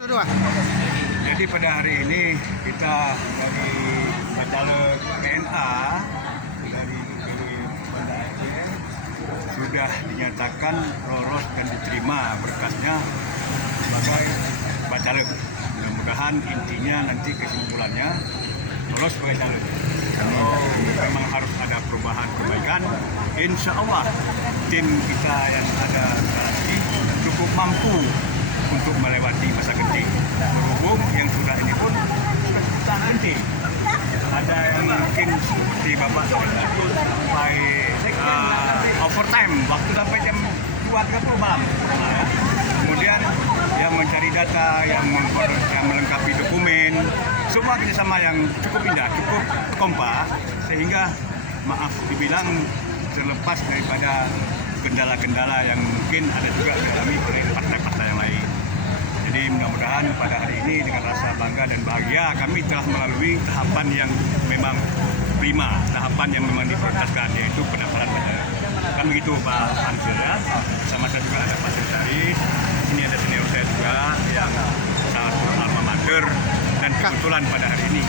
Dua. Jadi pada hari ini kita dari Bacaleg PNA dari Banda Aceh sudah dinyatakan lolos dan diterima berkasnya sebagai Bacaleg. Mudah-mudahan intinya nanti kesimpulannya lolos sebagai caleg. Kalau memang harus ada perubahan-perbaikan, insya Allah tim kita yang ada saat ini cukup mampu untuk melewati masa genting. Berhubung yang sudah ini pun sudah genting. Ada yang mungkin seperti Bapak sampai overtime, waktu sampai jam 2.30 malam. Kemudian yang mencari data, yang melengkapi dokumen, semua kerjasama yang cukup indah, cukup kompak, sehingga maaf dibilang terlepas daripada kendala-kendala yang mungkin ada juga dialami oleh partai-partai yang lain. Jadi mudah-mudahan pada hari ini dengan rasa bangga dan bahagia kami telah melalui tahapan yang memang prima, tahapan yang memang diprioritaskan, yaitu pendaftaran Bacaleg. Kan begitu Pak Ansel ya. Sama saya juga ada Pak Sekretaris, sini ada senior saya juga yang sangat alma mater dan kebetulan pada hari ini